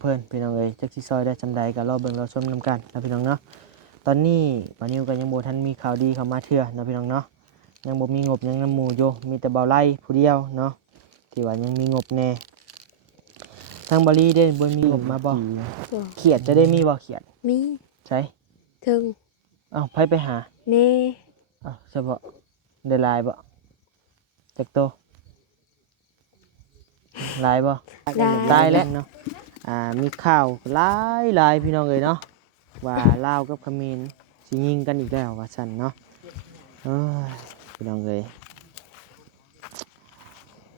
เพิ่นพี่น้องเอ้ยจักสิซอยได้จำใดก็รอเบิ่งรอชมนำกันนะพี่น้องเนาะตอนนี้ปานิวก็ยังบ่ทันมีข่าวดีเข้ามาเทื่อนะพี่น้องเนาะยังบ่มีงบยังน้ำหมู่อยู่มีแต่เบาไล่ผู้เดียวเนาะที่ว่ายังมีงบแน่ทางบริได้บ่มีงบมาบ่เขียดจะได้มีบ่เขียดมีใช่ถึงอ้าวไผไปหาเน่อ้าวใช่บ่ได้หลายบ่จักโตหลายบ่ตายแล้วเนาะมีข่าวหลายพี่น้องเอ้ยเนาะว่าลาวกับเขมรสิยิงกันอีกแล้วว่าซั่นเนาะเอ้ยพี่น้องเอ้ย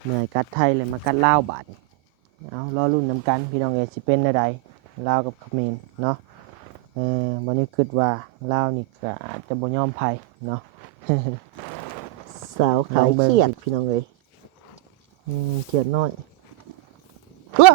เมื่อยกัดไทยเลยมากัดลาวบาดนี้เอารอรุ่นนำกันพี่น้องเอ้ยสิเป็นได้ใดลาวกับเขมรเนาะวันนี้คิดว่าลาวนี่ก็อาจจะบ่ยอมไผเนาะ สาวขายเครียด พี่น้องเอ้ยเครียดน้อยเมื่อ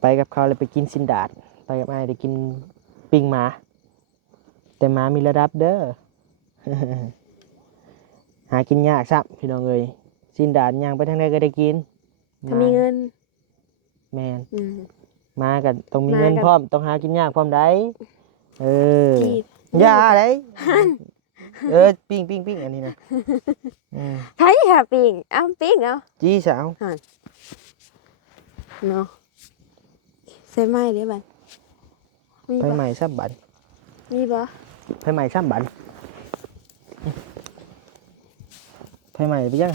ไปกับเขาเลยไปกินซินดาดไปกับไอ้ได้กินปิ้งหมาแต่หมามีระดับเด้อ หากินยากซับพี่น้องเอ้ยซินดาดย่างไปทางใดก็ได้กินถ้ามีเงินแมนมากันต้องมีเงินพร้อมต้องหากินยากพร้อมได้ยาได้ปิ้งอันนี้นะไผค่ะปิ้งเอาปิ้งเอาจี้สาวเนาะใส่ไม้เด้บัดไปใหม่ซับบันมีบ่ไปใหม่ซับบันไปใหม่ไปยัง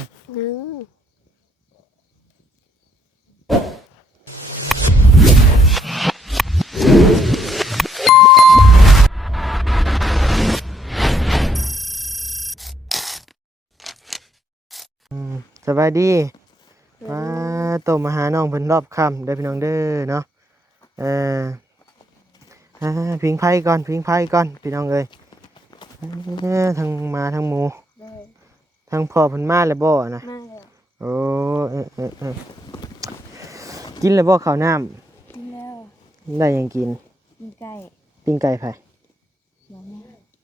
สบายดีมาโตมาหาน้องเพิ่นรอบค่ำได้พี่น้องเด้อเนาะพิงไพ่ก่อนพี่น้องเอ้ยทั้งมาทั้งหมูทั้งพ่อเพิ่นมาแล้วบ่นะมาแล้วโอ้กินแล้วบ่ข้าวน้ำกินแล้วได้ยังกินปิ้งไก่ไผ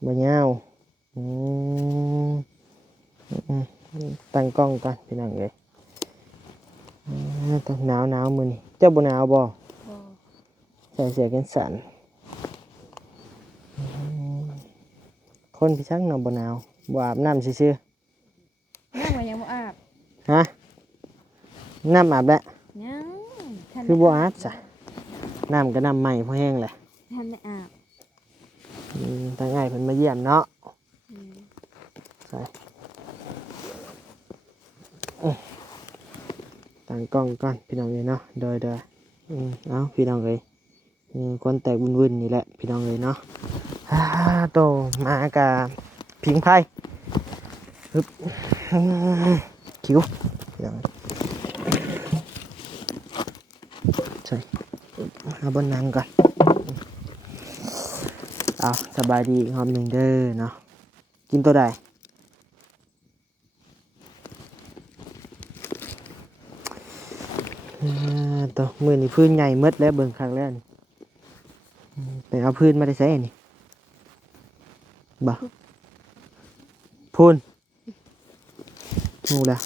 บ่ยาวตั้งกล้องก่อนพี่น้องเอ้ยหนาวมื้อนี้เจ้าบ่หนาวบ่ใส่เสื้อกันสั่นคนพี่ช่างนอนบ่หนาวบ่อาบน้ำซื่อน้ำมันยังบ่อาบฮะน้ำอาบแล้วยังคือบ่อาบจ้ะน้ำก็น้ำใหม่พอแห้งแหละท่านไม่อาบตั้งง่ายเพิ่นมาเยี่ยมเนาะใส่ตั้งกล้องก่อนพี่น้องเอ้ยเนาะโดยเอาพี่น้องเอ้ยคนแตกวุ่นๆนี่แหละพี่น้องเอ้ยเนาะโตมากะพิงไพ่ฮึบคิวอย่างใช่เอาบนนั่งก่อนเอาสบายดีหอมหนึ่งเด้อเนาะกินตัวใดตัวมือนี่พื้นใหญ่มืดแล้วเบิ่งครั้งแรกไปเอาพื้นมาได้ใส่นี่บ่พูนงูแล้ว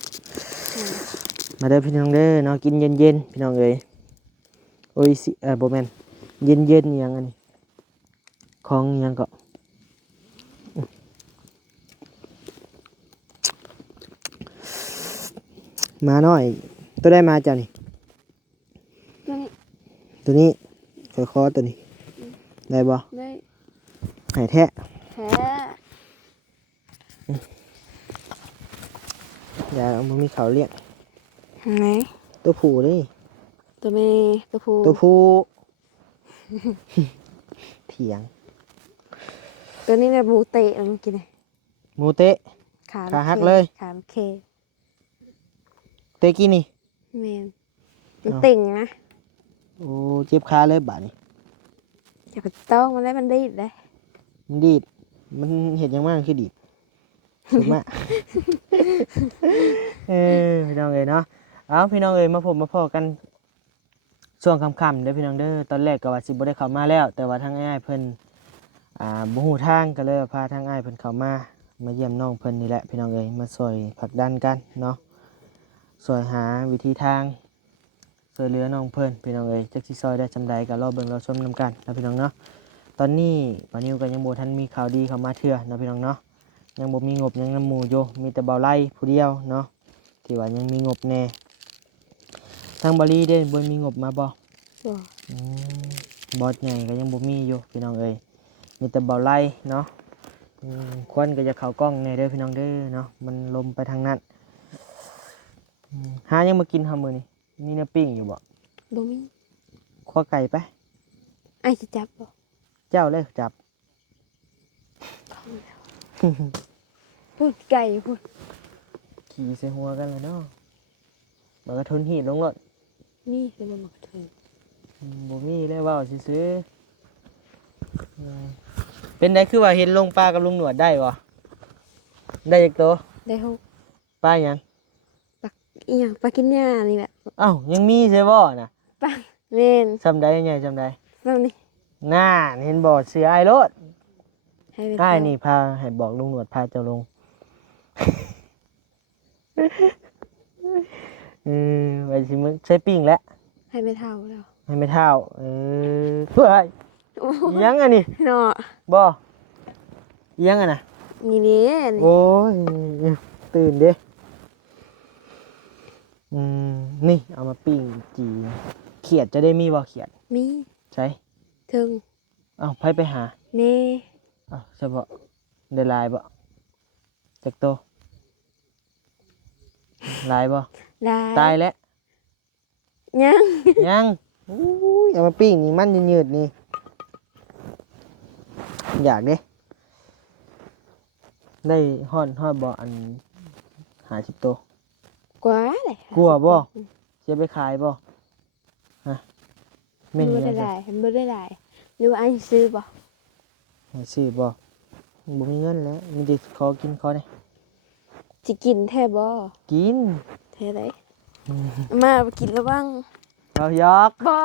มาเด้อพี่น้องเด้อเนาะกินเย็นพี่น้องเอ้ยโอ้ยสิบ่แม่นเย็นยังอันนี้ของยังก็มาหน่อยตัวได้มาจ้ะนี่ตัวนี้คอตัวนี้ได้บ่ได้หายแท้อย่ามันมีเขาเรียกไหนตัวผู้นี่ตัวแม่ตัวผู้ เถียงตัวนี้เนี่ยหมูเตะเมื่อกี้เนี่ยหมูเตะขาหักเลยขาเค เตะกี้นี่แมนมันติ่งนะโอ้เจ็บขาเลยบาดนี่อย่าไปต้องมันได้มันดีดเลยมันดีดมันเห็นยังมากคือดีด สุมา พี่น้องเอ้ยเนาะเอาพี่น้องเอ้ยมาพบมาพอกันช่วงค่ำๆเด้อพี่น้องเด้อตอนแรกก็ว่าสิบ่ได้เข้ามาแล้วแต่ว่าทางอ้ายเพิ่นบ่ฮู้ทางก็เลยพาทางอ้ายเพิ่นเข้ามาเยี่ยมน้องเพิ่นนี่แหละพี่น้องเอ้ยมาช่วยผลักดันกันเนาะช่วยหาวิธีทางช่วยเหลือน้องเพิ่นพี่น้องเอ้ยจักสิซอยได้จำใดก็รอเบิ่งรอชมนํกันนะพี่น้องเนาะตอนนี้ป้านิวก็ยังบ่ทันมีข่าวดีเข้ามาเทื่อนะพี่น้องเนาะยังบ่มีงบยังนำหมู่อยู่มีแต่เบาไล่ผู้เดียวเนาะที่ว่ายังมีงบแน่ทางบริเด้บ่มีงบมาบ่ บ่ อืมบอสใหญ่ก็ยังบ่มีอยู่พี่น้องเอ้ยมีแต่เบาไล่เนาะควันก็จะเข้ากล้องแน่เด้อพี่น้องเด้อเนาะมันลมไปทางนั้นหายังมากินเฮามื้อนี้มีเนื้อปิ้งอยู่บ่ บ่มี คั่วไก่ไป อ้ายสิจับบ่ เจ้าเลยจับ พูดไก่พูด ขี่ใส่หัวกันเลยเนาะมันก็ทนหีดลงรถ นี่คือมันบ่ถึง บ่มีเลยเว้าซื่อๆเป็นไดคือว่าเห็นลงปลากับลุงหนวดได้บ่ได้จักตัว ได้ฮู้ ปลาหยัง อีหยังปลากินหญ้านี่แหละ เอ้ายังมีใช่บ่น่ะ ปลาแม่น จำได้ยังไงจำได้ แบบนี้ น่าเห็นบ่เสือไอ้รถ ให้ไป ไอ้ ทำ นี่พาให้บอกลุงหนวดพาเจ้าลง ไปสิมึงใช้ปิ้งแล้ว ให้ไม่เท่าแล้ว ให้ไม่เท่าเฮ้ย โอ้ อิหยังอันนี้ เนาะ บ่อิหยังอันน่ะ นี่นี่ โอ้ยตื่นเด้นี่เอามาปิ้งจีเขียดจะได้มีบ่เขียด มี ใช่ ถึง เอ้าไปหา นี่ เอ้าใช่บ่ได้ลายบ่จักโตลายบ่ ได้ ตายแล้ว ยัง ยังอุ้ยเอามาปิ้งนี่มันยืดๆนี่อยากเด้ได้ฮอดบ่อัน50โต กว่าเลย กลัวบ่จะไปขายบ่ฮะ ไม่ น ได้ ยัง ห ไง ลายไม่ได้หลายหรือว่าอันซื้อบ่ ให้ซื้อบ่บ่มีเงินแล้วมีแต่ขอกินขอได้ สิกินแท้บ่ กิน แท้ได้มากินแล้วบ้าง เรายอก บ่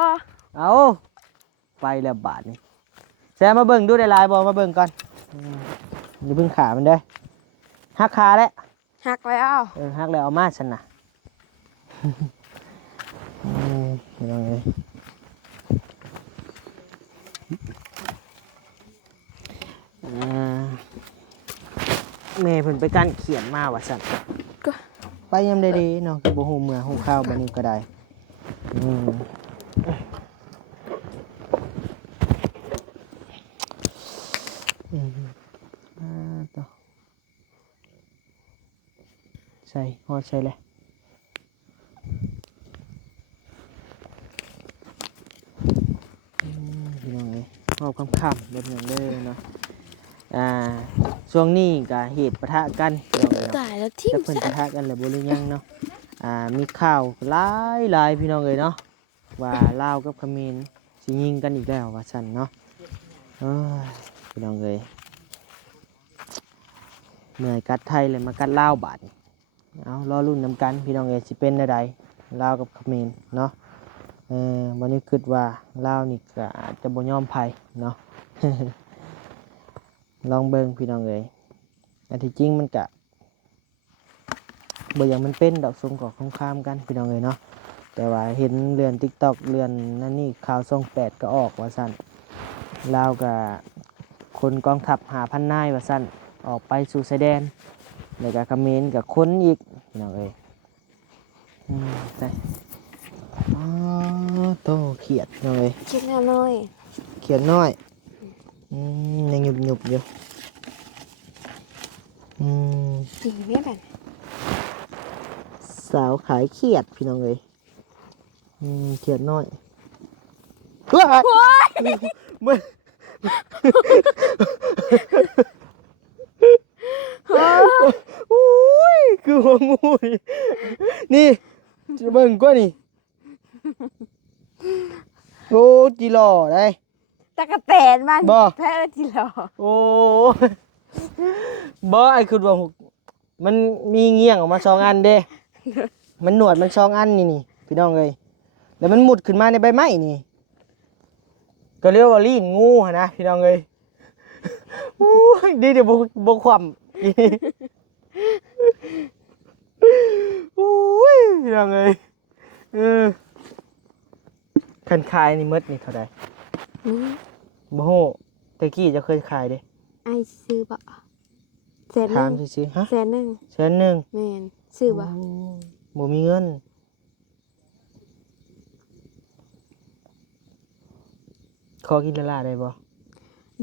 เอาไปแล้วบาทนี่แซมมาเบิ่งดูได้หลายบ่มาเบิ่งก่อนอย่าเพิ่งขามันเด้อหักขาแล้ว หักแล้ว หักแล้วเอามาฉันน่ะพี่น้องเอ้ยแม่เพิ่นไปกั้นเขียนมาว่าซั่น ก็ ไปยามใดๆเนาะคือบ่ฮู้เมื่อฮู้ข้าวบัดนี้ก็ได้ต่อใส่ฮอดใส่เลยพี่น้องเอ้ยฮอบค่ำๆแบบนั้นเลยเนาะช่วงนี้ก็เหตุปะทะกันพี่น้องเอ้ยเนาะ ตายแล้วทิ่ม จะเพิ่น ซะ ปะทะกันแล้วบ่หรือยังเนาะมีข่าวหลายพี่น้องเอ้ยเนาะว่าลาวกับเขมรสิยิงกันอีกแล้วว่าซั่นเนาะเอ้ยพี่น้องเอ้ยเมื่อยกัดไทยเลยมากัดลาวบาดนี้เอารอรุ่นนำกันพี่น้องเอ้ยสิเป็นใดลาวกับเขมรเนาะวันนี้คิดว่าลาวนี่ก็อาจจะบ่ยอมไผเนาะ ลองเบิ่งพี่น้องเอ้ยอันที่จริงมันก็บ่อย่างมันเป็นดอกสงกอกสงครามกันพี่น้องเอ้ยเนาะแต่ว่าเห็นเรือน TikTok เรือนนั่นนี่ข่าว28ก็ออกว่าซั่นลาวก็คนกองทัพ5,000นายว่าซั่นออกไปสู่ชายแดนแล้วก็เขมรก็คนอีกพี่น้องเอ้ยใช่อ๋อโตเขียดพี่น้องเอ้ย คิดน้อย เขียดน้อยยังหยุบอยู่จริงแม่แบบ สาวขายเขียดพี่น้องเลยเขียดน้อยว้ายมึงอุ้ยคือหัวงูนี่จะเบิ่งกว่านี่โอ้จีหล่อได้ ตะกะแตนมัน บ่ แพ้ที่หรอ โอ้บ่ไอ้คือว่า มันมีเงี้ยงออกมา2อันเด้ มันหนวดมัน2อันนี่พี่น้องเอ้ยแล้วมันหมุดขึ้นมาในใบไม้นี่ก็เรียกว่าลีนงูหั่นนะพี่น้องเอ้ย อู้ยดีเดี๋ยวบ่คว่ำ อู้ยพี่น้องเอ้ยคันขายนี่หมดนี่เท่าใด มึง บ่ฮู้แต่กี้จะเคยขายเด้ ไอ้ซื้อบ่แสนห ถาม นึ่ง ซื่อๆฮะ แสนหนึ่ง แสนหนึ่ง แม่นซื้อบ่ บ่มีเงินขอกินละลาได้บ่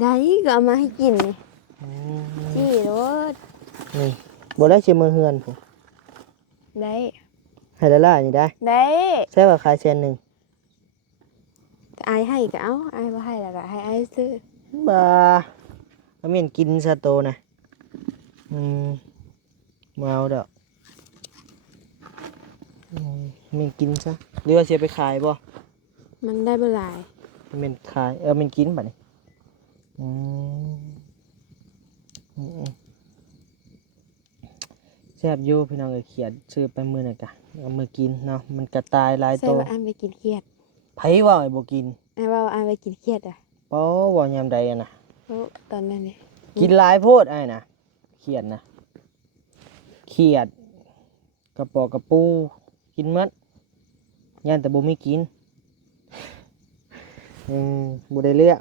ได้ก็เอามาให้กินนี่ อืม จี้รถ นี่บ่ได้สิมือเฮือนผม ได้ ให้ละลานี่ได้ ได้ ใช่ว่าขายแสนหนึ่ง อายให้ก็เอาอายบ่ให้แล้วก็ให้อายซื้อ บ่าเอาเม่นกินซะโตนะบ่เอาดอกเม่นกินซะหรือว่าสิเอาไปขายบ่ มันได้บ่หลาย เม่นขายเม่นกินบัดนี้อืมอืมแซ่บอยู่พี่น้องเอ้ยเขียดซื้อไปมื้อนั้นกะเอามือกินเนาะมันกระตายหลาย ใส่ โต ว่าอายไปกินเครียด ไผว่าให้บ่กิน อายว่าอายไปกินเครียดอ่ะ เป้าว่ายามใดอะนะ โอ้ตอนนั้นนี่ กินหลายโพดไอ้นะเขียดนะเขียดกระปอกกระปูกินหมดย่านแต่บ่มีกินบ่ได้เลือก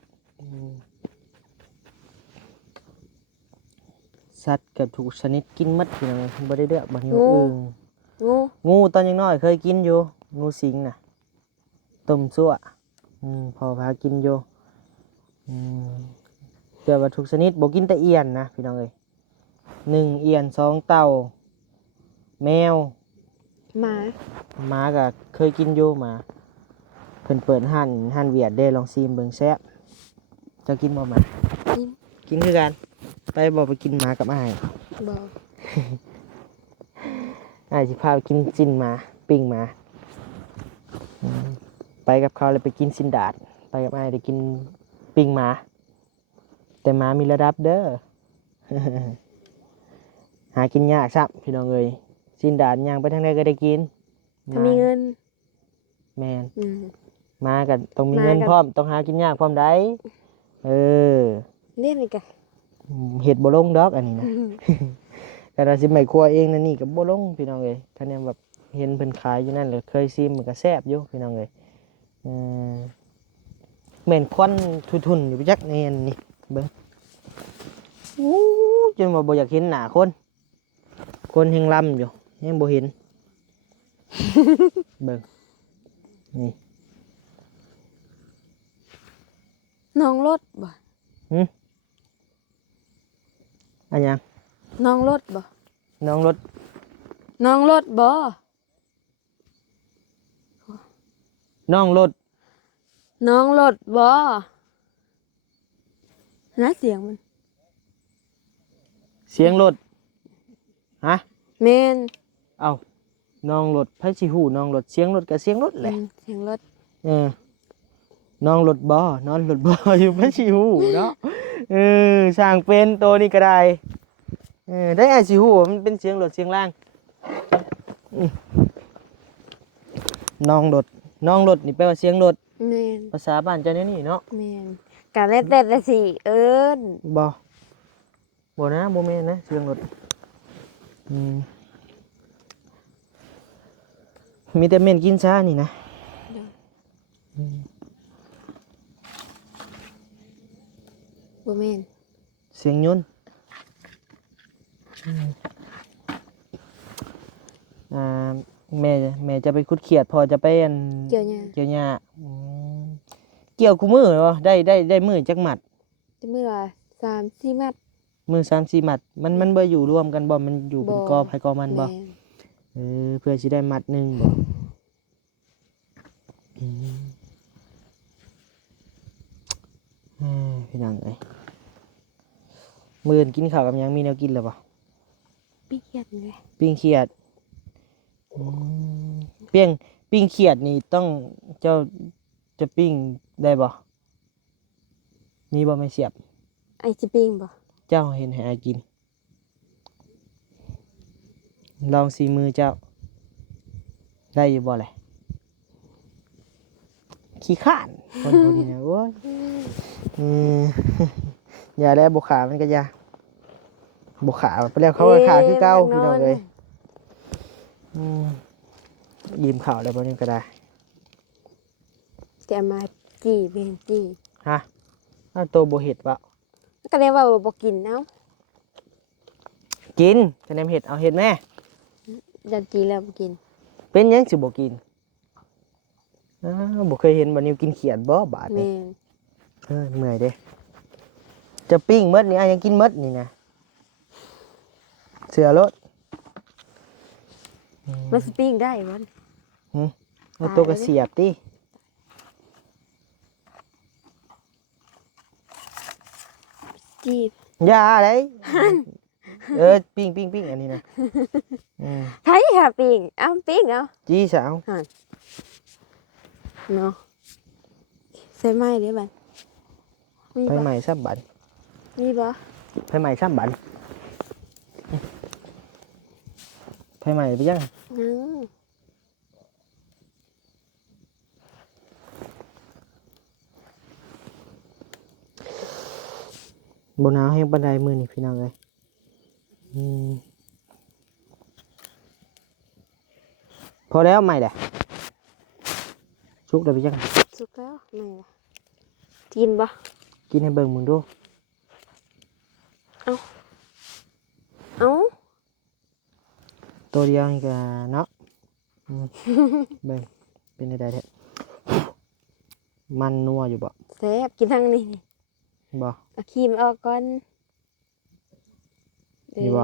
สัตว์เกับทุกชนิดกินหมดพี่น้องบ่ได้เลือกบ่หิวอึ่ง งู งูตอนยังน้อยเคยกินอยู่งูสิงน่ะต้มซั่วพอพากินอยู่แต่ว่าทุกชนิดบ่กินแต่เอียนนะพี่น้องเอ้ย1เอียน2เต่าแมว หมา หมาก็เคยกินอยู่หมาเพิ่นเปิดห้านเวียดได้ลองซีมเบิ่งแซ่บเจะกินบ่หมา กิน กินคือกันไปบ่ไปกินหมากับอ้าย บ่ อ้ายสิพาไปกินจิ้นหมาปิ้งหมาไปกับเขาเลยไปกินซินดาดไปกับอ้ายได้กินปิ้งหมาแต่หมามีระดับเด้อ หากินยากซับพี่น้องเอ้ยซินดาดย่างไปทางใดก็ได้กิน ถ้ามีเงิน แม่น อืม มากันต้องมี มา เงิน กัน พร้อมต้องหากินยากพร้อมได้เล่นนี่กะ เห็ดบ่ลงดอกอันนี้นะ แต่เราสิไม่ครัวเองนั่นนี่กับบ่ลงพี่น้องเอ้ยคะแนนแบบเห็นเพิ่นขายอยู่นั่นเลยเคยซิมมันก็แซ่บอยู่พี่น้องเอ้ยเหม็นควันทุนๆอยู่จักแน่นนี่เบิ่งโอ้จนว่าบ่อยากเห็นหน้าคนแห่งลำอยู่ยังบ่เห็น เบิ่งนี่ น้องรถบ่ อันยัง น้องรถบ่ น้องรถ น้องรถบ่ น้องรถ น้องรถบ่นะเสียงมัน เสียงรถฮะ แม่น เอ้าน้องรถไผสิฮู้น้องรถเสียงรถก็เสียงรถแหละ เสียงรถ น้องรถบ่นอนรถบ่ อยู่ไผสิฮู้เนาะสร้างเป็นตัวนี้ก็ได้ได้ไอ้สิฮู้ว่ามันเป็นเสียงรถเสียงล่างน้องรถนี่แปลว่าเสียงรถ แม่น ภาษาบ้านเจ้าเนี่ยนี่เนาะ แม่นกะเล่นแต่ละสิเอิ้น บ่นะบ่แม่นนะเสียงรถมีแต่เม่นกินซ่านี่นะ บ่แม่น เสียงยนต์แม่จะไปคุดเขียดพอจะไปอัน เกี่ยวหยัง เกี่ยวหญ้าเกี่ยวกูมือวะได้มือจักหมัด จะมื้อว่า3-4 มัด มือ3-4หมัดมันบ่อยู่รวมกันบ่มันอยู่เป็นกอไผกอมันบ่ แม่น เพื่อสิได้หมัดหนึงบ่พี่น้องเอ้ยมื้ออื่นกินข้าวกับหยังมีแนวกินแล้วบ่ พี่เกียดเลย ปิ้งเขียดปิ้งเขียดนี่ต้องเจ้าจะปิ้งได้บ่มีบ่ไม่เสียบ ไอจิปิ้งบ่ เจ้าเห็นให้อายกิน ลองสีมือเจ้าได้อยู่บ่แหละขี้ข้านคนพวกนี้เนี่ยโอ้ยอืม อย่าแล้วบกขามันก็อย่าบกขาไปแล้วเขาก็ขาคือเก่าพี่น้องเลยอืมยิ้มข่าวแล้วพวกนี้ก็ได้ จะมาจี้เป็นจี้ ฮะเอาตัวโบเห็ดวะ ก็เรียกว่าบ่กินเนาะ กินคะแนนเห็ดเอาเห็ดแม่ ยันจีแล้วบ่กิน เป็นหยังสิบ่กินอ้าวบ่เคยเห็นบ่นิวกินเขียดบ่บาด แม่ นี่ น เมื่อยเด้จะปิ้งมดนี่ยังกินมดนี่นะเสือรถ มันสปิ้งได้บ่ เอาตัวกระเสียบติ จี้ อย่าเลย ปิ้งอันนี้นะไผค่ะปิ้งเอาปิ้งเอา จี้สาว เนาะใส่ไม้เด้บัดมี ไป บ่ ใหม่ซ้ำบัน มีบ่ ไปใหม่ซ้ำบันไปใหม่ไปยัง อือ บนหนาวแห้งบันไดมือนี่พี่น้องเลยพอแล้วใหม่แหละชุกเลยไปยัง สุกแล้วแม่ล่ะกินบ่ กินให้เบิ่งมึงดู เอ้า ตัวเดียวนี่ก็เนาะเบิ่งเป็นไดแท้มันนัวอยู่บ่ แซ่บกินทั้งนี้ บ่ เอาครีมออกก่อน นี่บ่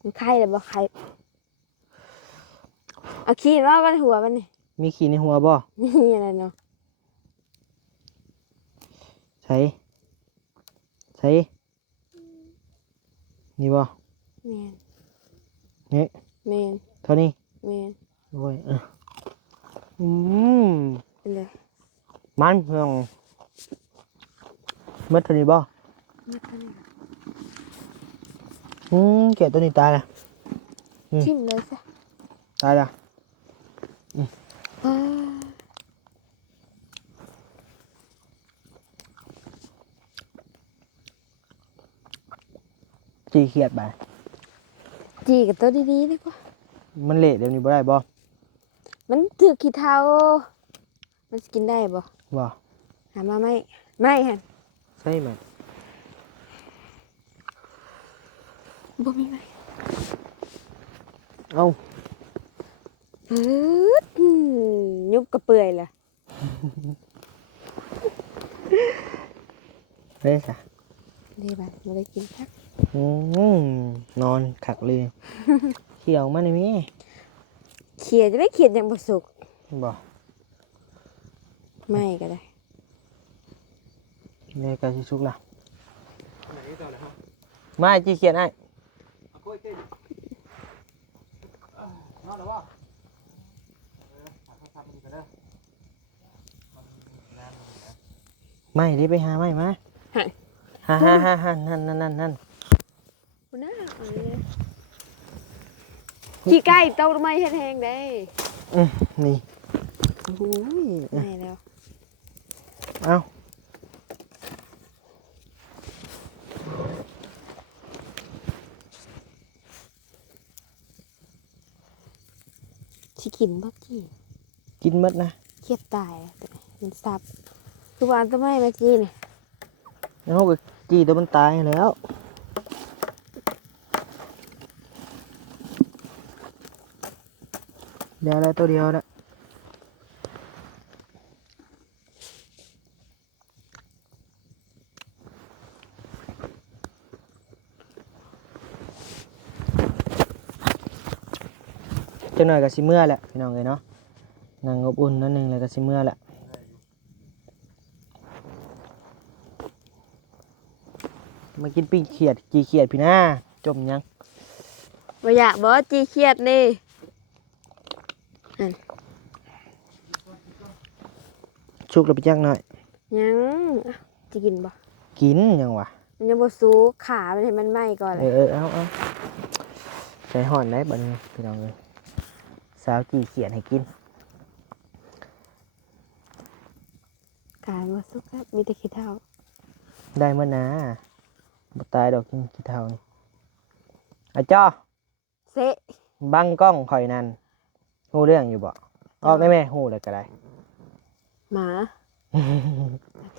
มันไข่แล้วบ่ไข่เอาครีมออกก่อนหัวมันนี่ มีขี้ในหัวบ่ นี่อะไรเนาะ ใช่นี่บ่ แม่น นี่ แม่น เท่านี้ แม่น โอ้ยเป็นไง มันเพิ่งหมดเท่านี้บ่ มาทางนี้ เกลียดตัวนี้ตายละ ชิมเลยซะ ตายละ อ่า จีเขียดไป จีกับตัวดีๆดีกว่า มันเละเดี๋ยวนี้บ่ได้บ่ มันถือขี้เท้ามันสิกินได้บ่ บ่ หามาไม่ฮะ ใช่ไหม บ่มีไหม เอ้า ยุบกระเปื่อยล่ะ เฮ้ยจ้ะ ดีบัดบ่ได้กินคัก นอนขักเลย เขียวมาในมี เขียดจะได้เขียดยังบ่สุก บ่ ไม่ก็ได้ ในกาชิชุกล่ะไม่จีเขียนไอ้ไม่ได้ไปหาไม่มาฮ่านั่น บ่น่าเอาเลยขี้ไก่เต้าทำไมเฮ็ดแฮงได้ นี่ โอ้ยไม่แล้ว เอ้า สิกินบ่กี้ กินหมดนะ เครียดตายอะตัวนี้มันสับคือว่าต้นไม้เมื่อกี้นี่ แล้วก็จีตัวมันตายแล้วเดี๋ยวอะไรตัวเดียวนะจังหน่อยก็สิเมื่อแหละพี่น้องเลยเนาะนั่งอบอุ่นนั่นหนึ่งเลยก็สิเมื่อแหละมากินปิ้งเขียดจีเขียดพี่น้าจมยัง บ่อยากบ่จีเครียดนี่ ชุกเราไปจักหน่อย ยังอ่ะจะกินบ่ กินยังวะ มันยังบ่สุกขามันให้มันไหม้ก่อนเลย เอา ใจห่อนได้บัดนี้พี่น้องเลยสาวจีเขียนให้กิน กายมาสุกครับมีแต่ขี้เถ้า ได้เมื่อนะบ่ตายดอกกินขี้เท่านี่อาจ้อ เซะ บังกล้องข่อยนั่นฮู้เรื่องอยู่บ่ออกได้ไหมฮู้เลยก็ได้ หมา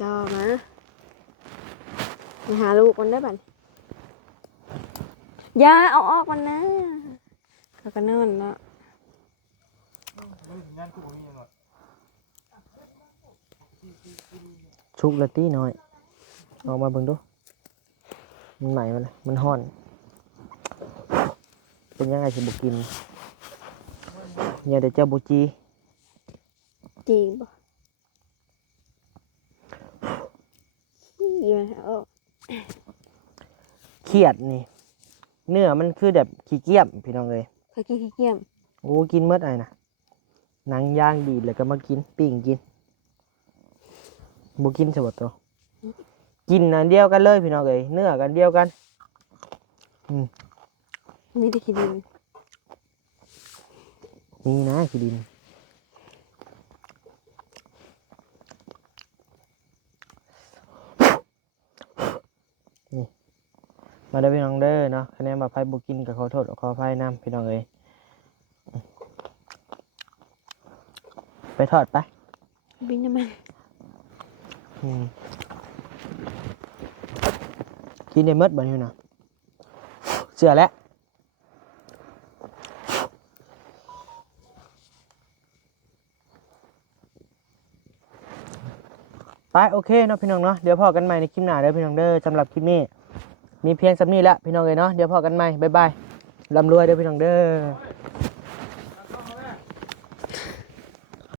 จอมาไปหาลูกมันได้บัดอย่าเอาออกมันนะเขาก็นอนเนาะ ชุกละตี้น้อยออกมาเบิ่งดูมันใหม่มันมันฮ้อน เป็นยังไงสิบ่กินอย่าได้เจ้าบ่จี จริงบ่ขี้มันเอาออก เครียดนี่เนื้อมันคือแบบขี้เกียจพี่น้องเอ้ย เขาขี้เกียจ โอ้กินเมื่อไหร่นะหนังย่างดีดแล้วก็มากินปิ้งกินบุกินสบัดตัวกินอันเดียวกันเลยพี่น้องเอ้ยเนื้อกันเดียวกัน มีแต่ขี้ดิน นี่นะคือดินนี่มาได้อพี่น้องเด้อเนาะคะแนนมาไพ่บุกินกับขอโทษขออภัยน้ำพี่น้องเอ้ยไปทอดไป บินน้ำมัน กินได้เมดบ่นี่นะเสือแล้วไปโอเคเนาะพี่น้องเนาะเดี๋ยวพอกันใหม่ในคลิปหน้าเด้อพี่น้องเด้อสำหรับคลิปนี้มีเพียงสำนี้ละพี่น้องเอ้ยเนาะเดี๋ยวพอกันใหม่บ๊ายบายร่ำรวยเด้อพี่น้องเด้อ